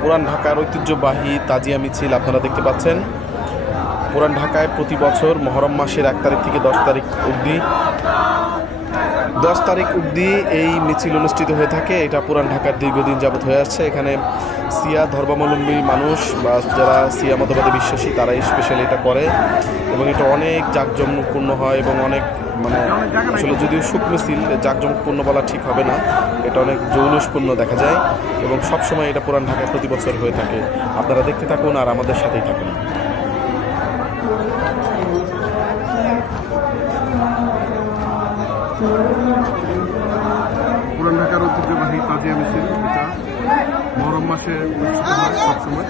পুরান ঢাকার ঐতিহ্যবাহী তাজিয়া মিছিল আপনারা দেখতে পাচ্ছেন। পুরান ঢাকায় প্রতি বছর মহরম মাসের 1 তারিখ থেকে 10 তারিখ অবধি এই মিছিল অনুষ্ঠিত হয়ে থাকে। এটা পুরান ঢাকার দীর্ঘদিন যাবৎ হয়ে আসছে। এখানে সিয়া ধর্মাবলম্বী মানুষ বা যারা সিয়া মতবাদে বিশ্বাসী তারা স্পেশালি এটা করে এবং এটা অনেক জাঁকজমকপূর্ণ হয় এবং অনেক আসলে যদিও সুখ মিছিল জাঁকজমকপূর্ণ বলা ঠিক হবে না, এটা অনেক জৌলুসপূর্ণ দেখা যায় এবং সবসময় এটা পুরান ঢাকায় প্রতি বছর হয়ে থাকে। আপনারা দেখতে থাকুন আর আমাদের সাথেই থাকুন। পুরান ঢাকার ঐতিহ্যবাহী তাজিয়া মিছিল, এটা মহরম মাসে অনুষ্ঠিত হয় সবসময়।